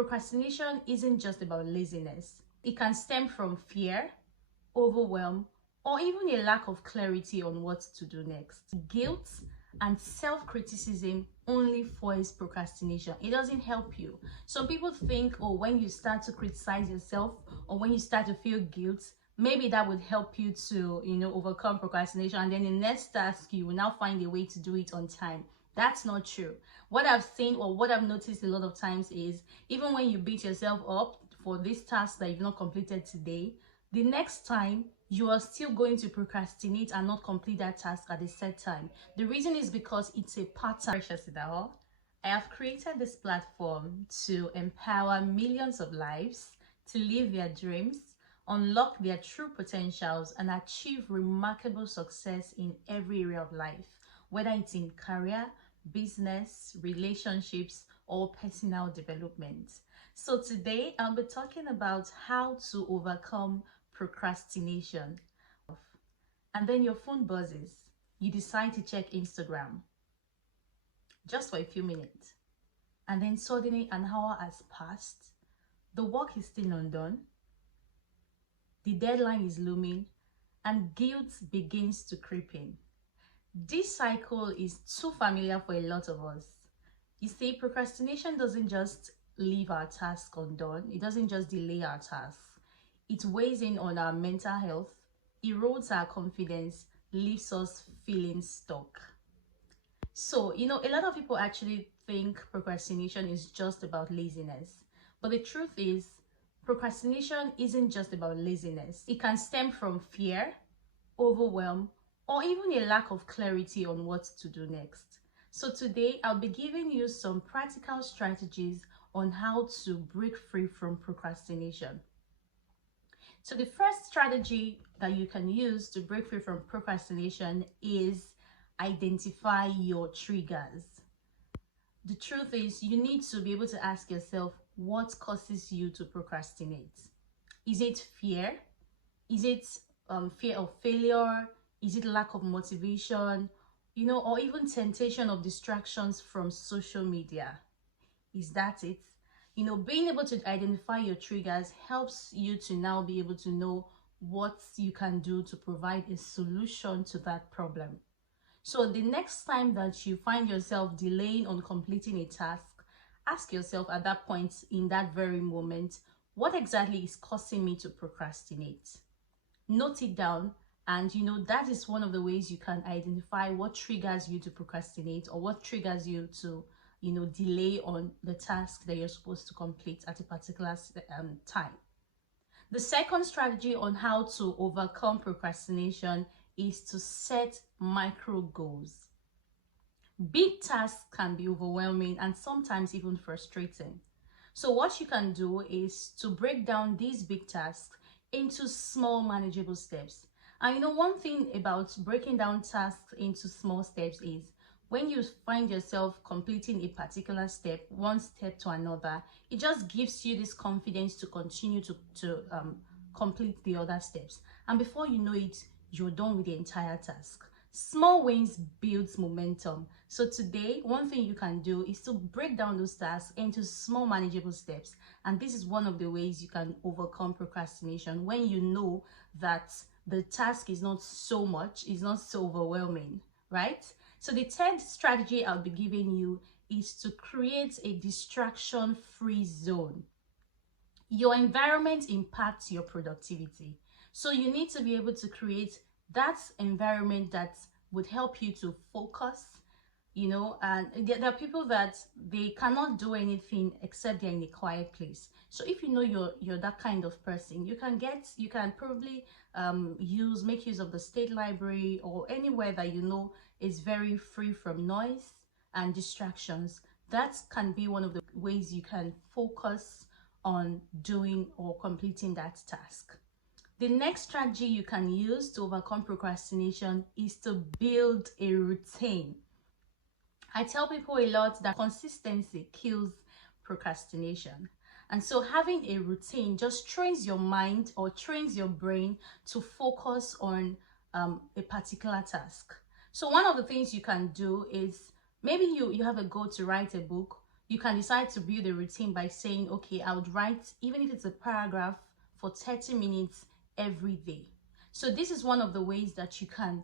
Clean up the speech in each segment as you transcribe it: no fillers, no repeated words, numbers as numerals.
procrastination isn't just about laziness. It can stem from fear, overwhelm, or even a lack of clarity on what to do next. Guilt and self-criticism only fuels procrastination. It doesn't help you. Some people think, oh, when you start to criticize yourself or when you start to feel guilt, maybe that would help you to, overcome procrastination. And then the next task, you will now find a way to do it on time. That's not true. What I've seen or what I've noticed a lot of times is even when you beat yourself up for this task that you've not completed today, the next time you are still going to procrastinate and not complete that task at the set time. The reason is because it's a pattern. Precious Idahor, I have created this platform to empower millions of lives to live their dreams, unlock their true potentials, and achieve remarkable success in every area of life, whether it's in career, business, relationships, or personal development. So today I'll be talking about how to overcome procrastination. And then your phone buzzes. You decide to check Instagram just for a few minutes. And then suddenly an hour has passed. The work is still undone. The deadline is looming and guilt begins to creep in. This cycle is too familiar for a lot of us. You see, procrastination doesn't just leave our task undone. It doesn't just delay our tasks. It weighs in on our mental health, erodes our confidence, leaves us feeling stuck. So, a lot of people actually think procrastination is just about laziness. But the truth is, procrastination isn't just about laziness. It can stem from fear, overwhelm, or even a lack of clarity on what to do next. So today, I'll be giving you some practical strategies on how to break free from procrastination. So the first strategy that you can use to break free from procrastination is identify your triggers. The truth is, you need to be able to ask yourself what causes you to procrastinate. Is it fear? Is it fear of failure? Is it lack of motivation? Or even temptation of distractions from social media? Is that it? Being able to identify your triggers helps you to now be able to know what you can do to provide a solution to that problem. So the next time that you find yourself delaying on completing a task, ask yourself at that point, in that very moment, what exactly is causing me to procrastinate? Note it down, and that is one of the ways you can identify what triggers you to procrastinate or what triggers you to delay on the task that you're supposed to complete at a particular time. The second strategy on how to overcome procrastination is to set micro goals. Big tasks can be overwhelming and sometimes even frustrating. So what you can do is to break down these big tasks into small manageable steps. And one thing about breaking down tasks into small steps is when you find yourself completing a particular step, one step to another, it just gives you this confidence to continue to complete the other steps. And before you know it, you're done with the entire task. Small wins builds momentum. So today, one thing you can do is to break down those tasks into small manageable steps. And this is one of the ways you can overcome procrastination when you know that the task is not so much, is not so overwhelming, right? So the third strategy I'll be giving you is to create a distraction-free zone. Your environment impacts your productivity. So you need to be able to create that environment that would help you to focus, and there are people that they cannot do anything except they're in a quiet place. So if you're that kind of person, you can probably make use of the state library or anywhere that is very free from noise and distractions. That can be one of the ways you can focus on doing or completing that task. The next strategy you can use to overcome procrastination is to build a routine. I tell people a lot that consistency kills procrastination. And so having a routine just trains your mind or trains your brain to focus on a particular task. So one of the things you can do is maybe you have a goal to write a book. You can decide to build a routine by saying, okay, I would write, even if it's a paragraph, for 30 minutes every day. So this is one of the ways that you can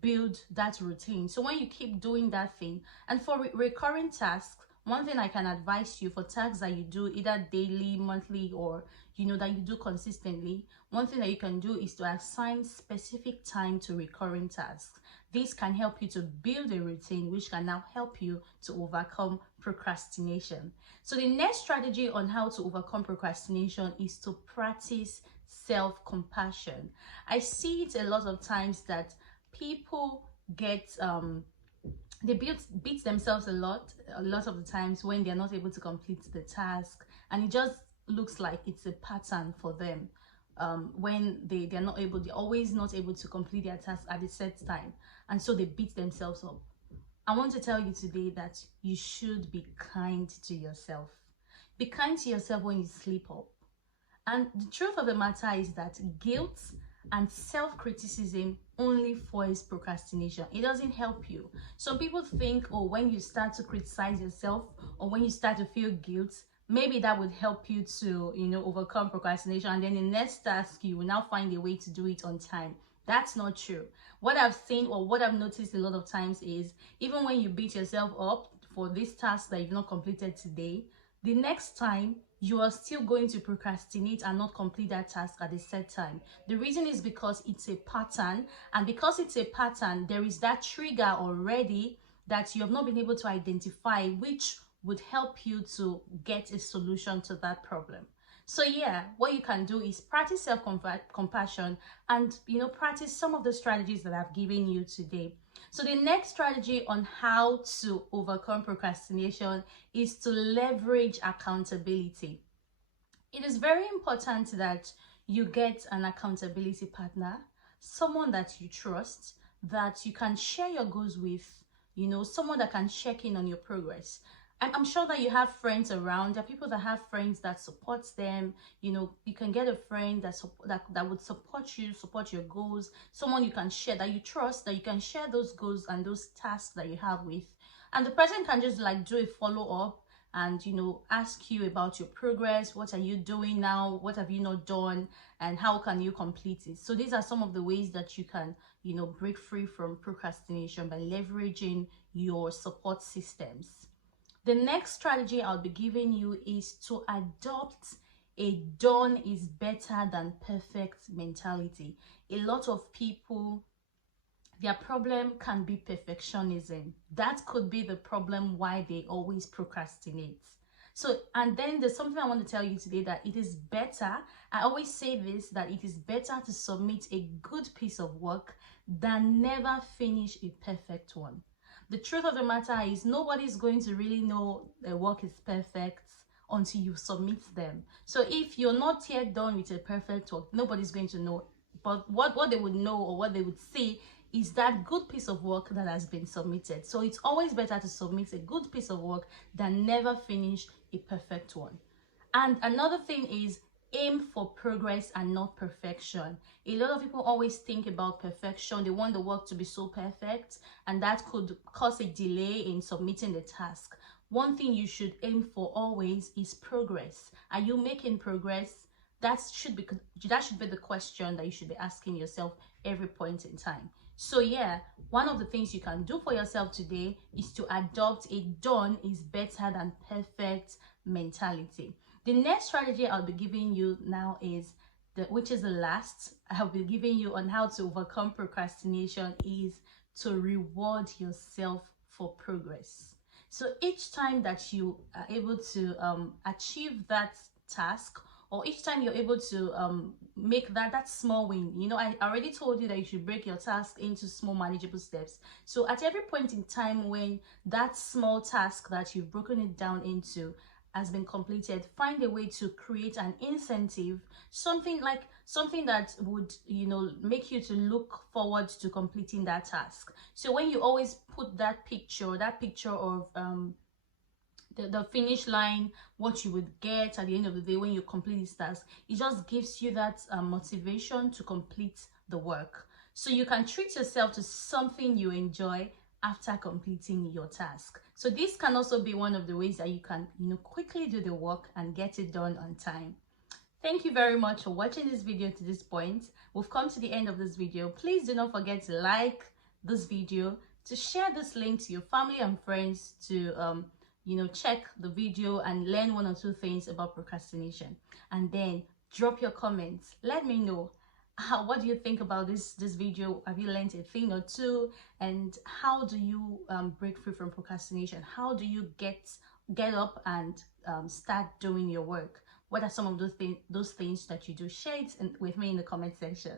build that routine. So when you keep doing that thing, and for recurring tasks, one thing I can advise you, for tasks that you do either daily, monthly, or that you do consistently, one thing that you can do is to assign specific time to recurring tasks. This can help you to build a routine, which can now help you to overcome procrastination. So the next strategy on how to overcome procrastination is to practice self-compassion. I see it a lot of times that people get they beat themselves a lot of the times when they're not able to complete the task, and it just looks like it's a pattern for them. When they're always not able to complete their task at a set time, and so they beat themselves up. I want to tell you today that you should be kind to yourself. Be kind to yourself when you sleep up. And the truth of the matter is that guilt and self-criticism only fuels procrastination. It doesn't help you. Some people think, oh, when you start to criticize yourself or when you start to feel guilt, maybe that would help you to, overcome procrastination. And then the next task, you will now find a way to do it on time. That's not true. What I've seen, or what I've noticed a lot of times, is even when you beat yourself up for this task that you've not completed today, the next time you are still going to procrastinate and not complete that task at a set time. The reason is because it's a pattern, and because it's a pattern, there is that trigger already that you have not been able to identify, which would help you to get a solution to that problem. So yeah, what you can do is practice self-compassion and practice some of the strategies that I've given you today. So the next strategy on how to overcome procrastination is to leverage accountability. It is very important that you get an accountability partner, someone that you trust, that you can share your goals with, someone that can check in on your progress. I'm sure that you have friends around. There are people that have friends that support them. You can get a friend that would support you, support your goals. Someone you can share, that you trust, that you can share those goals and those tasks that you have with. And the person can just do a follow-up and, ask you about your progress. What are you doing now? What have you not done? And how can you complete it? So these are some of the ways that you can, break free from procrastination by leveraging your support systems. The next strategy I'll be giving you is to adopt a done is better than perfect mentality. A lot of people, their problem can be perfectionism. That could be the problem why they always procrastinate. So, and then there's something I want to tell you today, that it is better, I always say this, that it is better to submit a good piece of work than never finish a perfect one. The truth of the matter is nobody's going to really know the work is perfect until you submit them. So if you're not yet done with a perfect work, nobody's going to know. But what they would know, or what they would see, is that good piece of work that has been submitted. So it's always better to submit a good piece of work than never finish a perfect one. And another thing is, aim for progress and not perfection. A lot of people always think about perfection. They want the work to be so perfect, and that could cause a delay in submitting the task. One thing you should aim for always is progress. Are you making progress? That should be the question that you should be asking yourself every point in time. So yeah, one of the things you can do for yourself today is to adopt a done is better than perfect mentality. The next strategy I'll be giving you now is, which is the last I'll be giving you on how to overcome procrastination, is to reward yourself for progress. So each time that you are able to achieve that task, or each time you're able to make that small win, I already told you that you should break your task into small manageable steps. So at every point in time when that small task that you've broken it down into has been completed, find a way to create an incentive, something that would make you to look forward to completing that task. So when you always put that picture of the finish line, what you would get at the end of the day when you complete this task, it just gives you that motivation to complete the work. So you can treat yourself to something you enjoy after completing your task. So this can also be one of the ways that you can, quickly do the work and get it done on time. Thank you very much for watching this video to this point. We've come to the end of this video. Please do not forget to like this video, to share this link to your family and friends to check the video and learn one or two things about procrastination. And then drop your comments. Let me know what do you think about this video. Have you learned a thing or two? And how do you break free from procrastination? How do you get up and start doing your work? What are some of those things that you do? Share it with me in the comment section.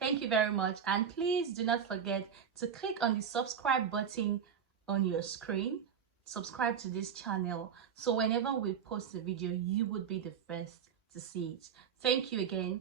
Thank you very much, and please do not forget to click on the subscribe button on your screen. Subscribe to this channel so whenever we post a video, you would be the first to see it. Thank you again.